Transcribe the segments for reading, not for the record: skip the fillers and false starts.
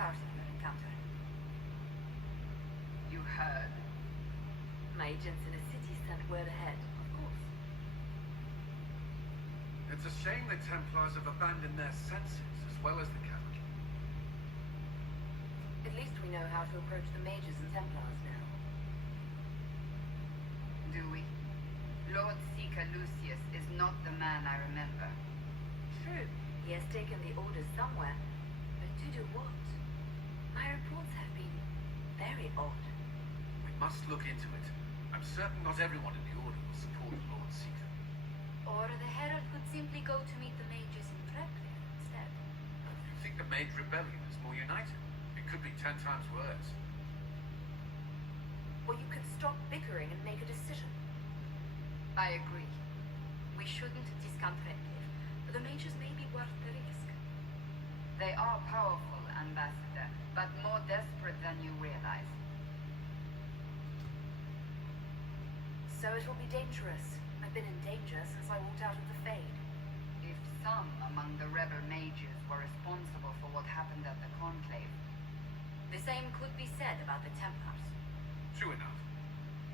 Templars in your encounter? You heard? My agents in the city sent word ahead, of course. It's a shame the Templars have abandoned their senses, as well as the cavalry. At least we know how to approach the mages and Templars now. Do we? Lord Seeker Lucius is not the man I remember. True. He has taken the orders somewhere. But to do what? My reports have been very odd. We must look into it. I'm certain not everyone in the Order will support the Lord Seeker. Or the Herald could simply go to meet the mages in Treplin instead. You think the Mage Rebellion is more united? It could be 10 times worse. Or you could stop bickering and make a decision. I agree. We shouldn't discount Redcliffe, but the mages may be worth the risk. They are powerful, Ambassador, but more desperate than you realize. So it will be dangerous. I've been in danger since I walked out of the Fade. If some among the rebel mages were responsible for what happened at the Conclave, The same could be said about the Templars. True enough.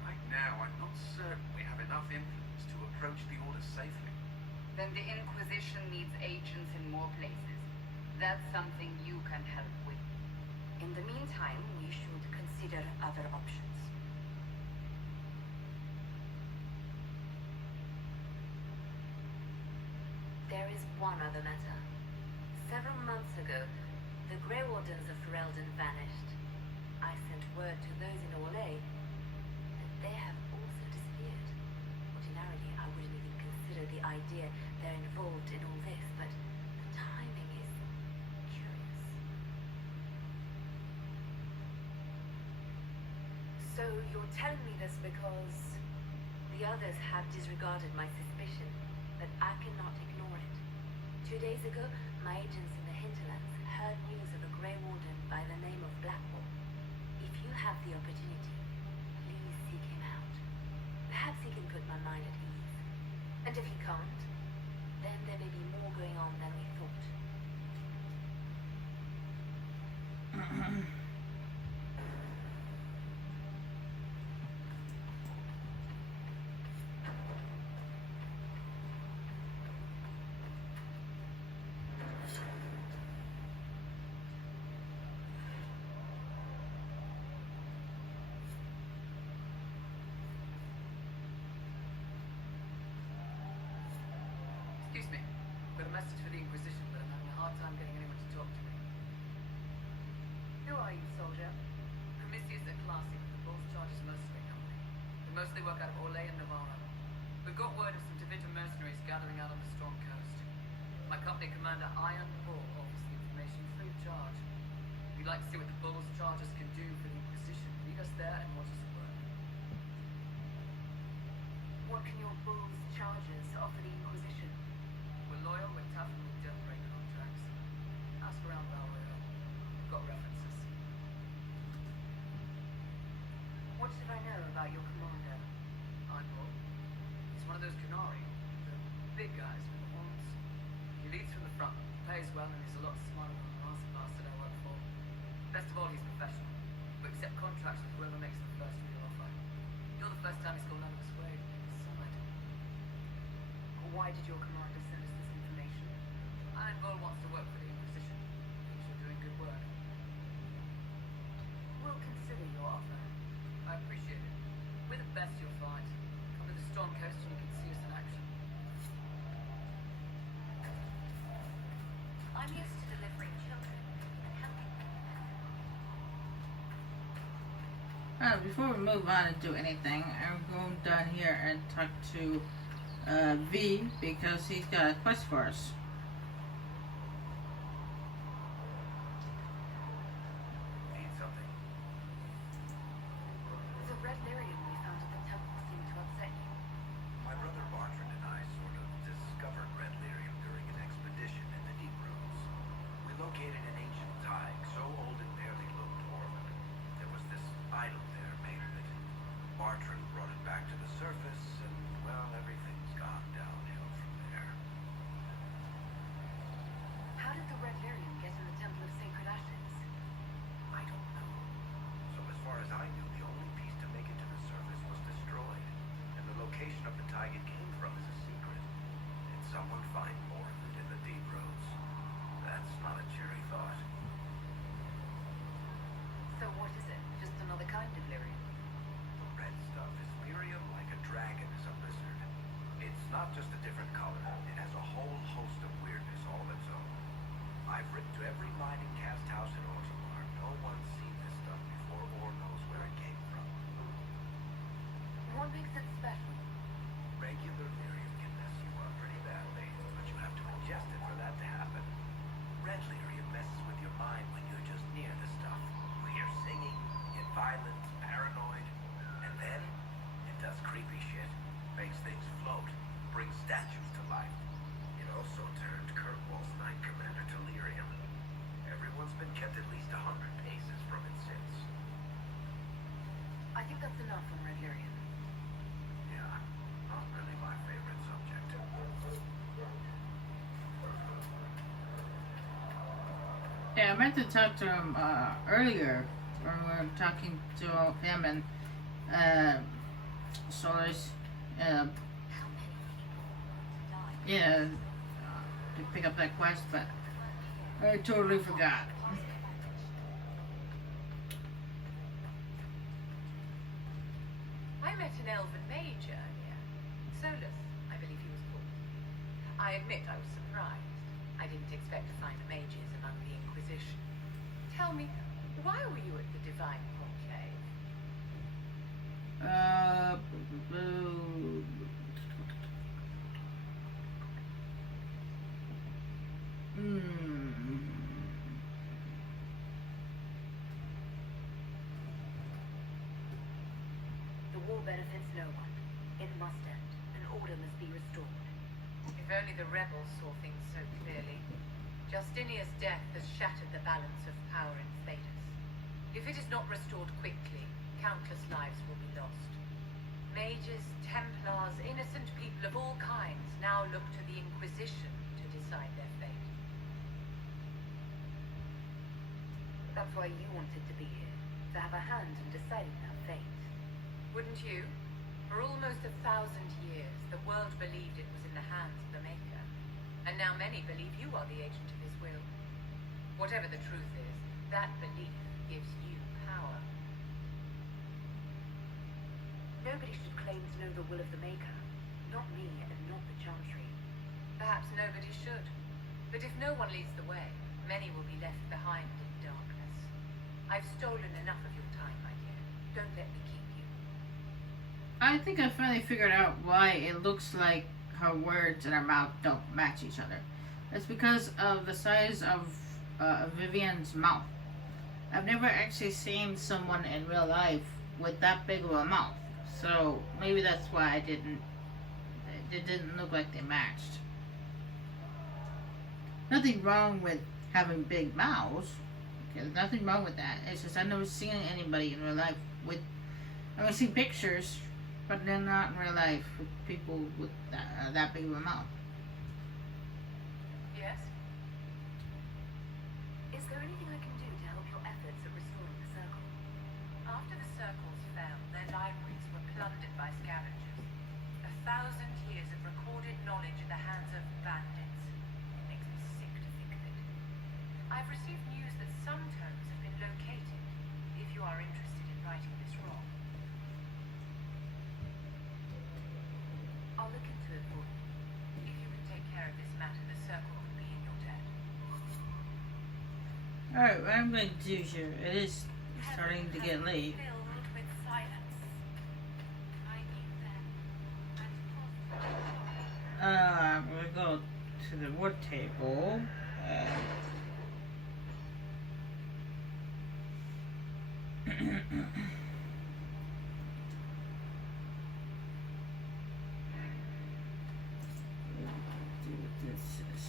Right now, I'm not certain we have enough influence to approach the Order safely. then the Inquisition needs agents in more places. That's something you can help with. In the meantime, we should consider other options. There is one other matter. Several months ago, the Grey Wardens of Ferelden vanished. I sent word to those in Orlais that they have also disappeared. Ordinarily, I wouldn't even consider the idea they're involved in all this, but the timing is curious. So you're telling me this because the others have disregarded my suspicion, but I cannot ignore it. 2 days ago, my agents in the hinterlands heard news of a Grey Warden by the name of Blackwall. If you have the opportunity, please seek him out. Perhaps he can put my mind at ease. And if he can't, then there may be more going on than we thought. Excuse me. Got a message for the Inquisition, but I'm having a hard time getting anyone to talk to me. Who are you, soldier? Comisius are classy with the Bulls Charges Mercenary Company. They mostly work out of Orlais and Navarra. We've got word of some Division mercenaries gathering out on the Storm Coast. My company commander, Iron Bull, offers the information free of charge. We'd like to see what the Bulls Charges can do for the Inquisition. Meet us there and watch us at work. What can your Bull's charges offer the Inquisition? We're loyal, we're tough, and we don't break contracts. Ask around Valrio. We've got references. What should I know about your commander? Iron Bull. He's one of those Canari, the big guys with the horns. He leads from the front, pays well, and he's a lot smarter than the last bastard I work for. Best of all, he's professional. We accept contracts with whoever makes the first real offer. You're the first time he's called none of us way to pick his side. Why did your commander send us this information? Iron Bull wants to work for the Inquisition. Thinks you're doing good work. We'll consider your offer. I appreciate it. We're the best you'll find. Come to the Storm Coast and you can see us in action. I'm used to delivering children and helping them. Before we move on and do anything, I'm going down here and talk to V because he's got a quest for us. Need something? The red lyrium we found at the temple seemed to upset you. My brother Bartrand and I sort of discovered red lyrium during an expedition in the deep rooms. We located an ancient tide, so old it barely looked dwarven. There was this idol there made of it. Bartrand brought it back to the surface, and, well, everything's gone downhill from there. How did the red lyrium get in the Temple of Sacred Ashes? flag it came from is a secret. Did someone find more of it in the deep roads? That's not a cheery thought. So what is it? Just another kind of lyrium? The red stuff is lyrium like a dragon is a lizard. It's not just a different color. It has a whole host of weirdness all its own. I've written to every mining cast house in Orzammar. No one's seen this stuff before or knows where it came from. What makes it special? Regular lyrium can mess you up pretty badly, but you have to ingest it for that to happen. Red lyrium messes with your mind when you're just near the stuff. We're singing, get violent, paranoid, and then it does creepy shit, makes things float, brings statues to life. It also turned Kirkwall's Knight Commander to lyrium. Everyone's been kept at least 100 paces from it since. I think that's enough on red lyrium. Yeah, not really my favorite subject. Yeah, I meant to talk to him earlier when we were talking to him and Solar's, yeah, to pick up that quest, but I totally forgot. I met an elven mage earlier. Solus, I believe he was called. I admit I was surprised. I didn't expect to find mages among the Inquisition. Tell me, why were you at the Divine Conclave? The war benefits no one. It must end, and order must be restored. If only the rebels saw things so clearly. Justinia's death has shattered the balance of power in Thedas. If it is not restored quickly, countless lives will be lost. Mages, Templars, innocent people of all kinds now look to the Inquisition to decide their fate. That's why you wanted to be here, to have a hand in deciding our fate. Wouldn't you? For almost 1,000 years, the world believed it was in the hands of the Maker. And now many believe you are the agent of his will. Whatever the truth is, that belief gives you power. Nobody should claim to know the will of the Maker. Not me, and not the Chantry. Perhaps nobody should. But if no one leads the way, many will be left behind in darkness. I've stolen enough of your time, my dear. Don't let me keep you. I think I finally figured out why it looks like her words and her mouth don't match each other. It's because of the size of Vivian's mouth. I've never actually seen someone in real life with that big of a mouth. So maybe that's why it didn't look like they matched. Nothing wrong with having big mouths. Okay, there's nothing wrong with that. It's just I've never seen anybody in real life with. I've seen pictures, but they're not in real life with people with that big of a mouth. Yes? Is there anything I can do to help your efforts at restoring the Circle? After the circles fell, their libraries were plundered by scavengers. 1,000 years of recorded knowledge in the hands of bandits. It makes me sick to think of it. I've received news that some tomes have been located, if you are interested in righting this wrong. I'll look into it for you. If you could take care of this matter, the circle would be in your debt. Alright, what I'm going to do here, it is starting to get late. Filled with silence. I need them. I'm going to go to the wood table.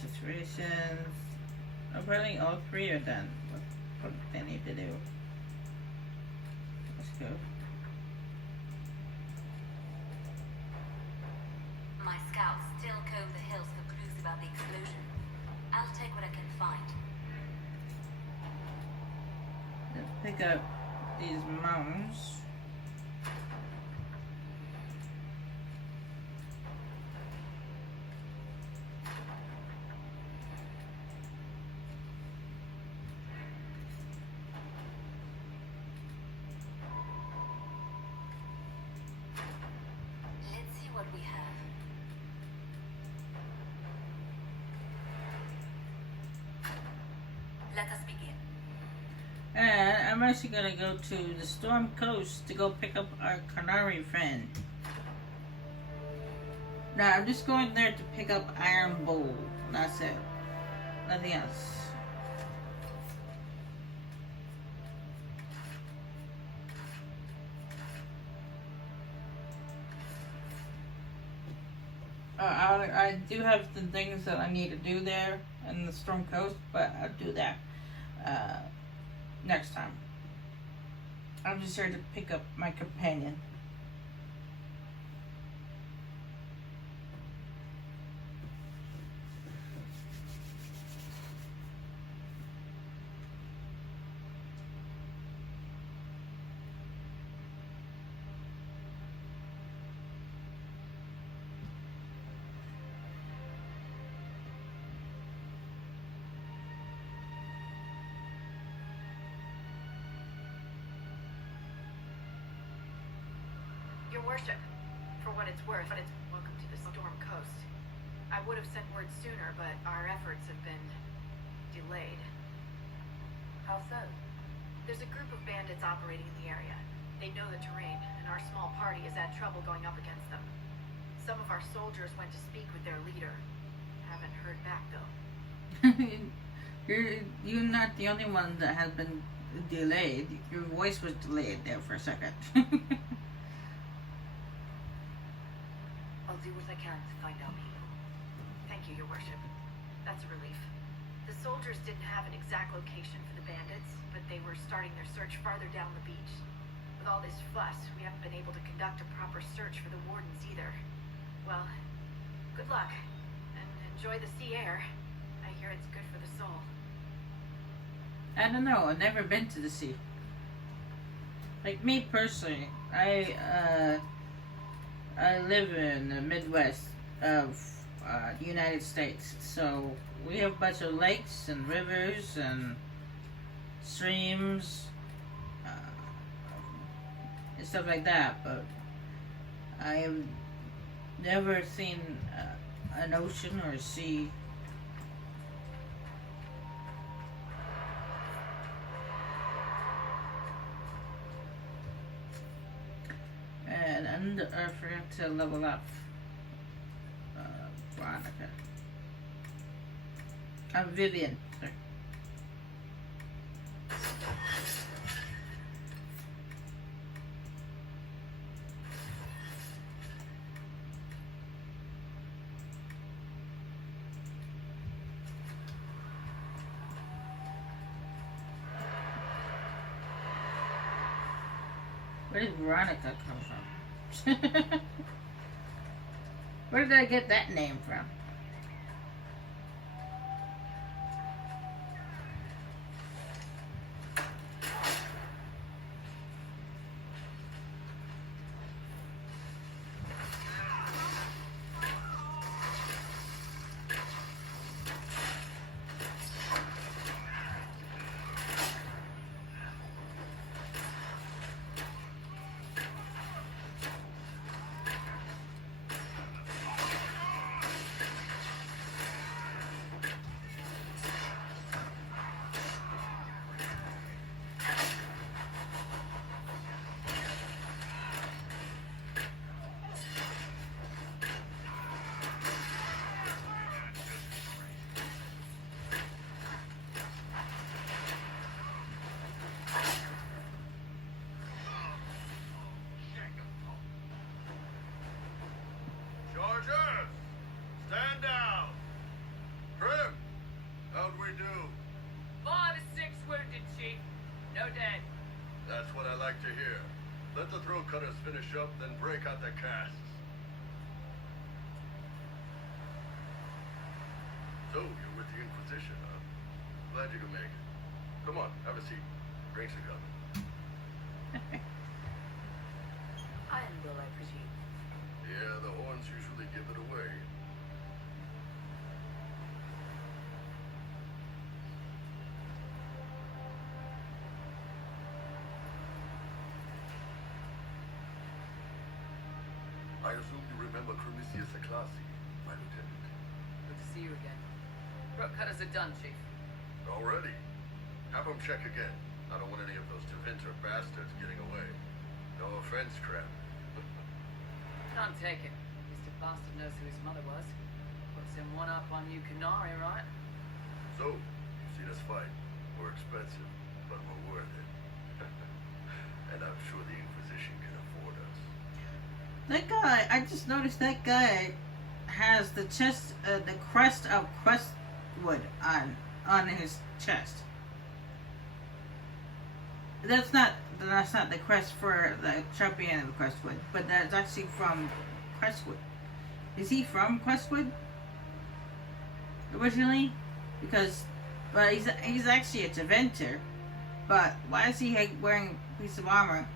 Situations. Apparently all three are done. What they need to do. Let's go. My scouts still comb the hills for clues about the explosion. I'll take what I can find. Let's pick up these mounds. Let us begin. And I'm actually gonna go to the Storm Coast to go pick up our Canary friend. Now I'm just going there to pick up Iron Bowl. That's it. Nothing else. I do have the things that I need to do there in the Storm Coast, but I'll do that next time. I'm just here to pick up my companion. Your worship, for what it's worth, welcome to the Storm Coast. I would have sent word sooner, but our efforts have been delayed. How so? There's a group of bandits operating in the area. They know the terrain, and our small party has had trouble going up against them. Some of our soldiers went to speak with their leader. Haven't heard back, though. You're not the only one that has been delayed. Your voice was delayed there for a second. I'll do what I can to find out people. Thank you, your worship. That's a relief. The soldiers didn't have an exact location for the bandits, but they were starting their search farther down the beach. With all this fuss, we haven't been able to conduct a proper search for the wardens either. Well, good luck, and enjoy the sea air. I hear it's good for the soul. I don't know. I've never been to the sea. Like me personally, I live in the Midwest of the United States, so we have a bunch of lakes and rivers and streams and stuff like that, but I have never seen an ocean or a sea. And I forgot to level up Veronica. Vivian. Sorry. Where did Veronica come from? Where did I get that name from? Chargers! Stand down! Grim! How'd we do? 5 or 6 wounded, Chief. No dead. That's what I like to hear. Let the throat cutters finish up, then break out the casks. So, you're with the Inquisition, huh? Glad you could make it. Come on, have a seat. Drinks are coming. Iron Bull, I presume. Yeah, the horns usually give it away. I assume you remember Cremisius Aclassi, my lieutenant. Good to see you again. Throat cutters are done, Chief. Already? Have them check again. I don't want any of those Tevinter bastards getting away. No offense, Crab. Can't take it. Mr. Bastard knows who his mother was. Puts him one up on you Canary, right? So, you've seen us fight. We're expensive, but we're worth it. And I'm sure the Inquisition can afford us. That guy, I just noticed that guy has the chest, the crest of Crestwood on his chest. That's not the crest for the champion of Crestwood, but that's actually from Crestwood. Is he from Crestwood originally? Because, but he's actually a Tevinter. But why is he wearing a piece of armor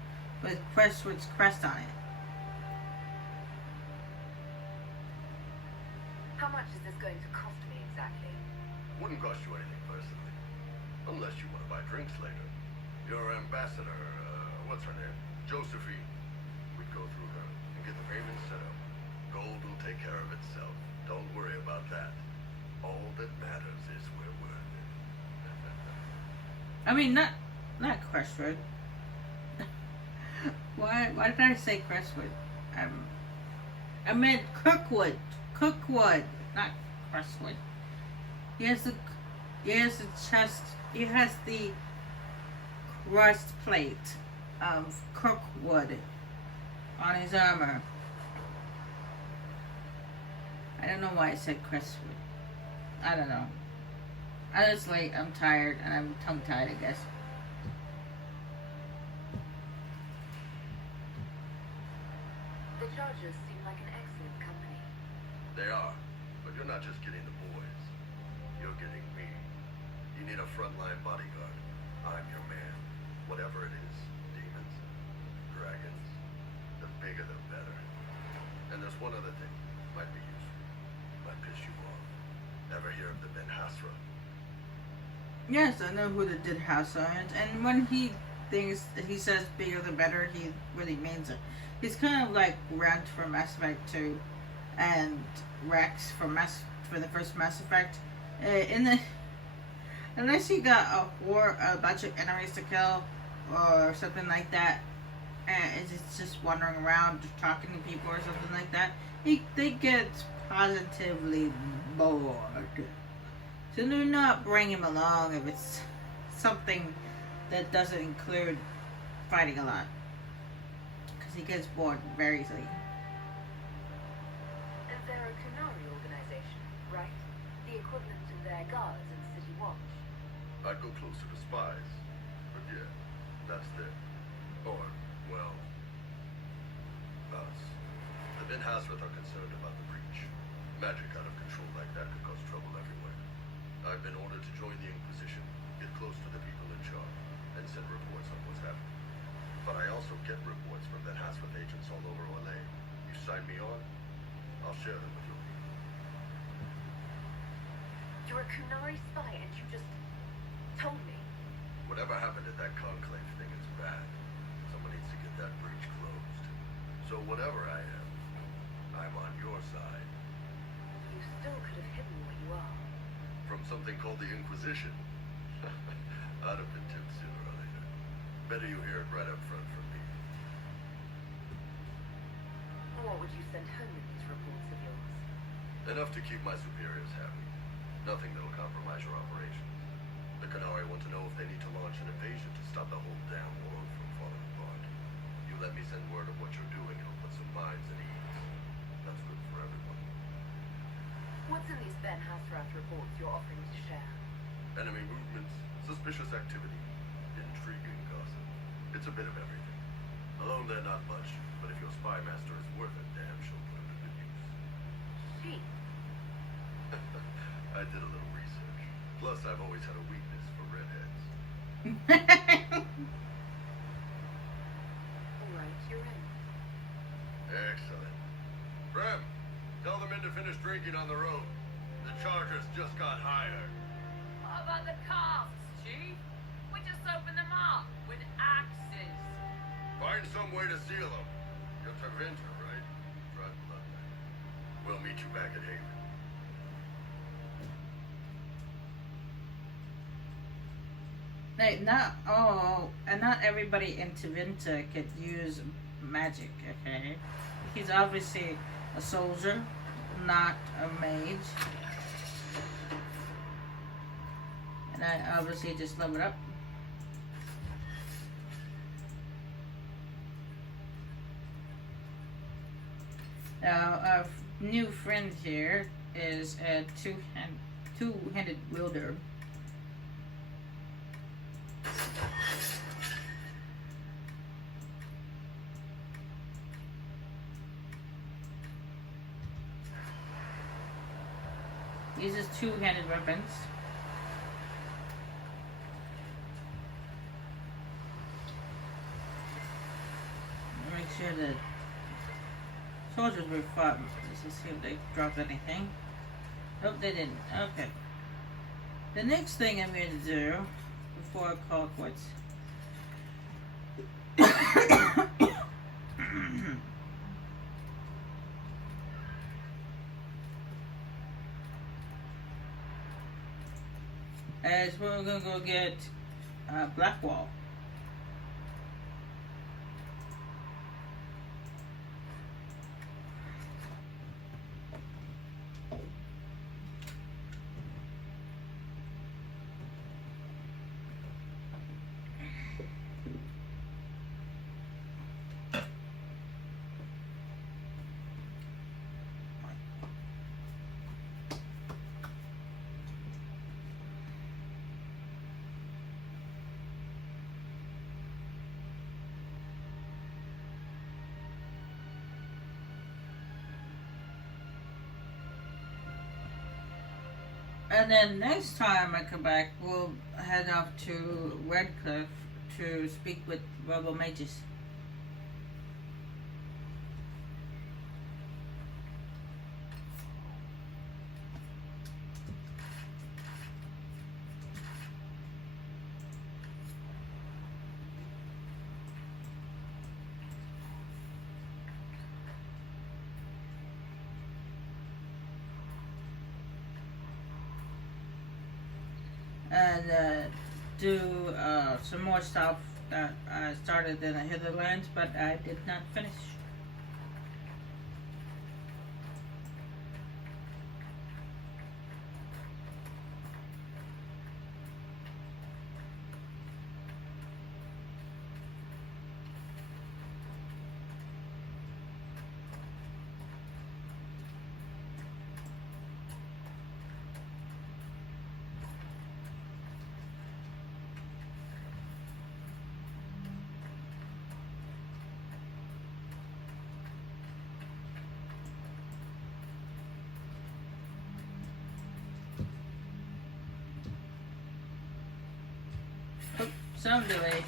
with Crestwood's crest on it? How much is this going to cost me exactly? Wouldn't cost you anything personally. Unless you want to buy drinks later. Your ambassador, what's her name? Josephine. We'd go through her and get the payment set up. Gold will take care of itself. Don't worry about that. All that matters is we're worth it. I mean, not Crestwood. Why did I say Crestwood? I meant Crookwood, not Crestwood. He has the chest. He has the breastplate of Crookwood on his armor. I don't know why I said Crestwood. I don't know. I was late. I'm tired, and I'm tongue-tied, I guess. The Chargers seem like an excellent company. They are, but you're not just getting the boys. You're getting me. You need a frontline bodyguard. I'm your man. Whatever it is. Demons, dragons. The bigger the better. And there's one other thing. Might be useful. Might piss you off. Ever hear of the Ben Hasra? Yes, I know who the did house are, and when he says bigger the better, he really means it. He's kind of like Rent from Mass Effect 2 and Rex for the first Mass Effect. Unless you got a bunch of enemies to kill or something like that, and it's just wandering around talking to people or something like that, they get positively bored. So do not bring him along if it's something that doesn't include fighting a lot, because he gets bored very easily. And they're a Canary organization, right? The equivalent to their guards in City Watch. I'd go closer to spies. But yeah, that's them. Or, well, us. The Ben Hasrath are concerned about the breach. Magic out of control like that could cause trouble everywhere. I've been ordered to join the Inquisition, get close to the people in charge, and send reports on what's happening. But I also get reports from Ben Hasrath agents all over LA. You sign me on, I'll share them with your people. You're a Canary spy and you just told me. Whatever happened at that conclave thing is bad. Someone needs to get that breach closed. So whatever I am, I'm on your side. You still could have hidden what you are. From something called the Inquisition. I'd have been tipped sooner or later. Better you hear it right up front from me. What would you send home with these reports of yours? Enough to keep my superiors happy. Nothing that'll compromise your operations. The Canary want to know if they need to launch an invasion to stop the whole damn world from falling apart. You let me send word of what you're doing, it'll put some minds at ease. That's good for everyone. What's in these Ben Hasrath reports you're offering to share? Enemy movements, suspicious activity, intriguing gossip. It's a bit of everything. Alone they're not much, but if your spy master is worth a damn, she'll put him to good use. She. I did a little research. Plus, I've always had a weakness for redheads. Alright, you're in. Excellent. Rem, tell the men to finish drinking on the road. The Chargers just got hired. What about the casks, Chief? We just opened them up with axes. Find some way to seal them. You're Tevinter, right? Right, lovely. We'll meet you back at Haven. Like, not all, and not everybody in Tevinter could use magic, okay? He's obviously a soldier, not a mage. And I obviously just leveled up. Now, our new friend here is a two-handed wielder. Uses two-handed weapons. Make sure that soldiers were fought. Let's see if they dropped anything. Nope, they didn't. Okay. The next thing I'm going to do before I call quits. Is we're gonna go get Blackwall. And then next time I come back, we'll head off to Redcliffe to speak with Rebel Mages. And do some more stuff that I started in the Hitherlands, but I did not finish. Oh, sound delay.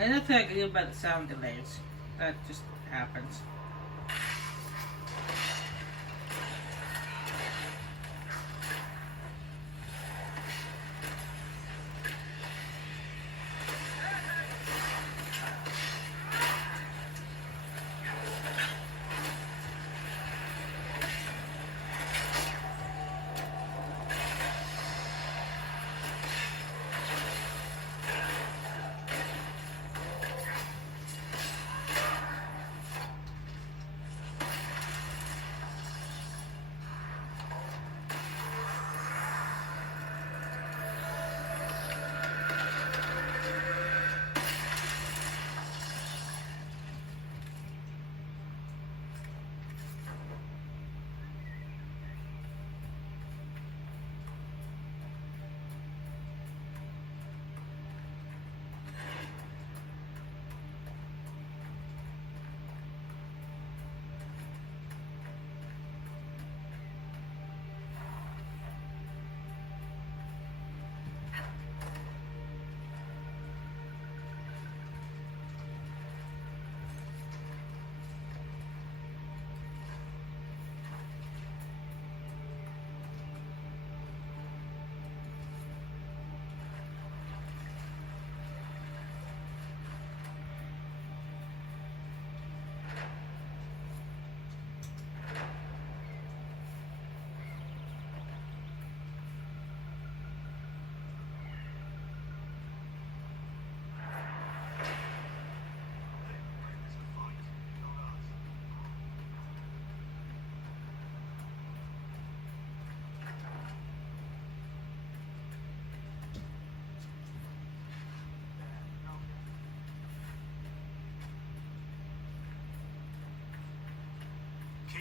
I don't think I can do about the sound delays. That just happens.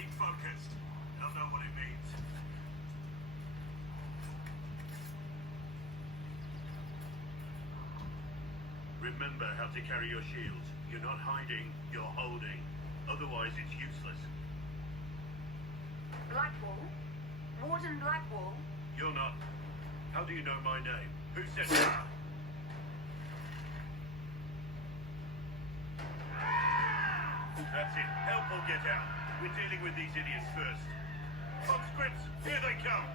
Keep focused. They'll know what it means. Remember how to carry your shields. You're not hiding, you're holding. Otherwise, it's useless. Blackwall? Warden Blackwall? You're not. How do you know my name? Who said that? That's it. Help or get out. We're dealing with these idiots first. Conscripts, here they come.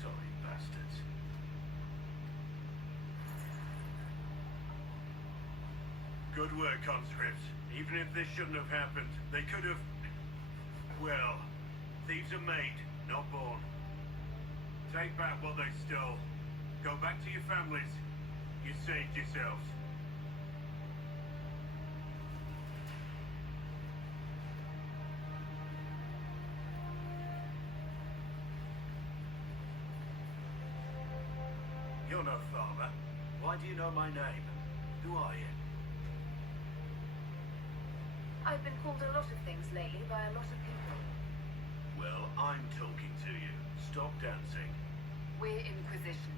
Sorry, bastards. Good work, conscripts. Even if this shouldn't have happened, they could have... Well, thieves are made, not born. Take back what they stole. Go back to your families. You saved yourselves. You're no farmer. Why do you know my name? Who are you? I've been called a lot of things lately by a lot of people. Well, I'm talking to you. Stop dancing. We're Inquisition,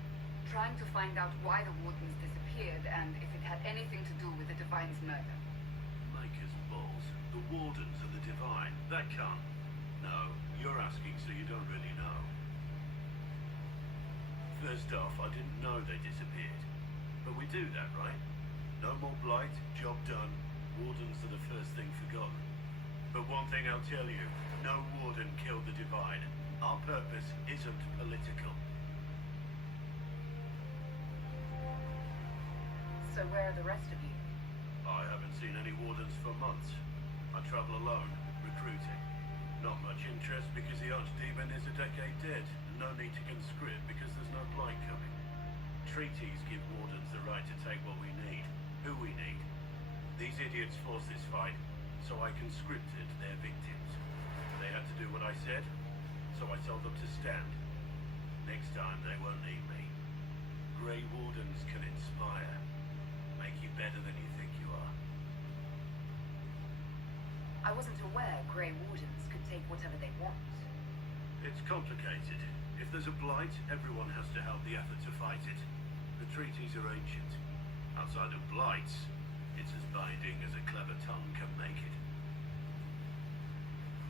trying to find out why the Wardens disappeared and if it had anything to do with the Divine's murder. Maker's balls. The Wardens and the Divine. That can't. No, you're asking so you don't really know. First off, I didn't know they disappeared. But we do that, right? No more blight, job done. Wardens are the first thing forgotten. But one thing I'll tell you, no Warden killed the Divine. Our purpose isn't political. So where are the rest of you? I haven't seen any Wardens for months. I travel alone, recruiting. Not much interest because the Archdemon is a decade dead. No need to conscript because there's no blight coming. Treaties give Wardens the right to take what we need, who we need. These idiots forced this fight, so I conscripted their victims. They had to do what I said, so I told them to stand. Next time they won't need me. Grey Wardens can inspire, make you better than you think you are. I wasn't aware Grey Wardens could take whatever they want. It's complicated. If there's a blight, everyone has to help the effort to fight it. The treaties are ancient. Outside of blights, it's as binding as a clever tongue can make it.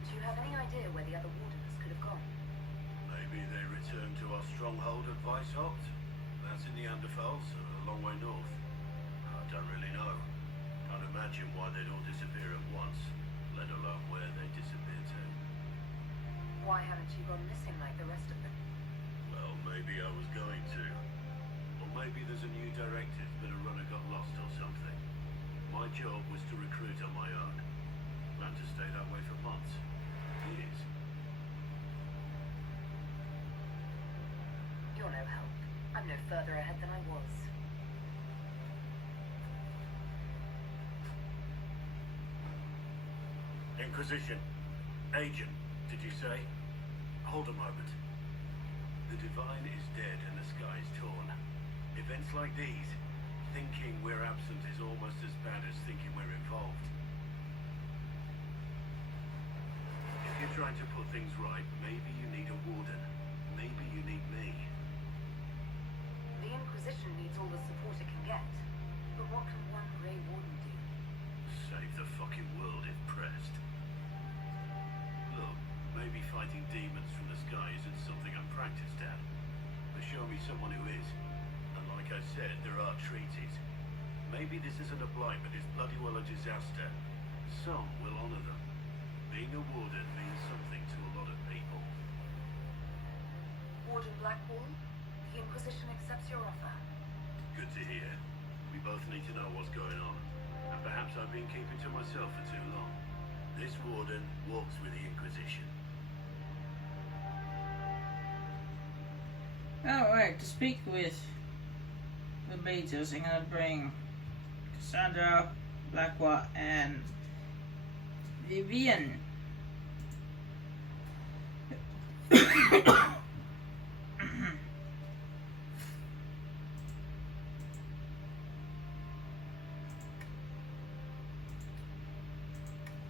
Do you have any idea where the other Wardens could have gone? Maybe they returned to our stronghold at Weishaupt. That's in the Anderfels, a long way north. I don't really know. Can't imagine why they'd all disappear at once, let alone where they disappeared to. Why haven't you gone missing like the rest of them? Well, maybe I was going to. Or maybe there's a new directive, but a runner got lost or something. My job was to recruit on my own. Planned to stay that way for months. Years. You're no help. I'm no further ahead than I was. Inquisition. Agent, did you say? Hold a moment. The Divine is dead and the sky is torn. Events like these, thinking we're absent is almost as bad as thinking we're involved. If you're trying to put things right, maybe you need a warden. Maybe you need me. The Inquisition needs all the support it can get. But what can one Grey Warden do? Save the fucking world if pressed. Look, maybe fighting demons from the sky isn't something I'm practiced at. But show me someone who is. And like I said, there are treaties. Maybe this isn't a blight, but it's bloody well a disaster. Some will honor them. Being a warden means something to a lot of people. Warden Blackwall? The Inquisition accepts your offer. Good to hear. We both need to know what's going on. And perhaps I've been keeping to myself for too long. This warden walks with the Inquisition. Alright, to speak with the mages, I'm gonna bring Cassandra, Blackwell, and Vivian.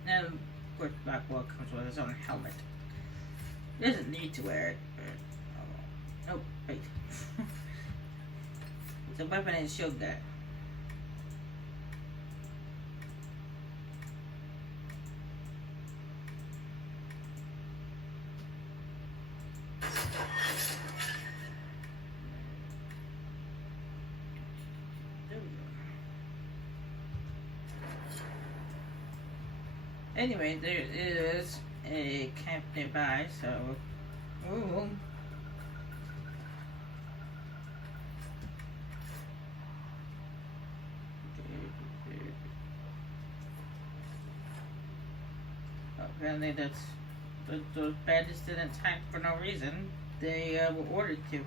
And of course, Blackwell comes with his own helmet. He doesn't need to wear it. Oh, wait. It's a weapon and shield guy. Anyway, there is a camp nearby, so ooh. Apparently those bandits didn't attack for no reason. They were ordered to.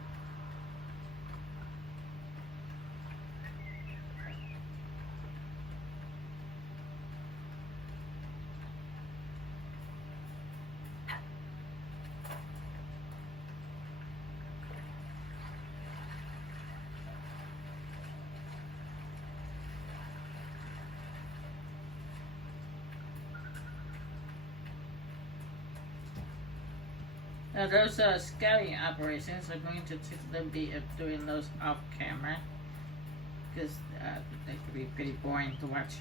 Now those scouting operations are going to typically be doing those off camera because they could be pretty boring to watch.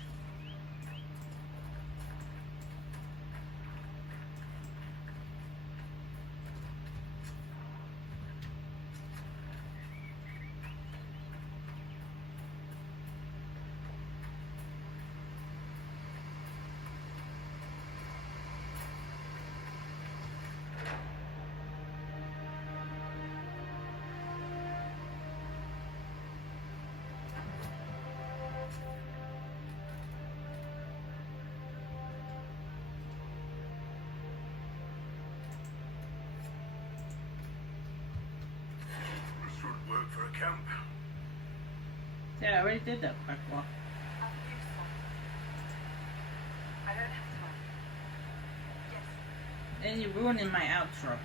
This would work for a camp. Yeah, I already did that, Blackwell. I don't have time. Yes. And you're ruining my outro.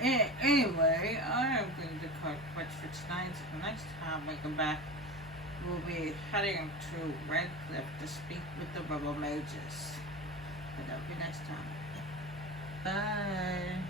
Anyway, I am going to cut quits for tonight. Next time we come back, we'll be heading to Redcliffe to speak with the rebel mages. But that'll be next time. Bye.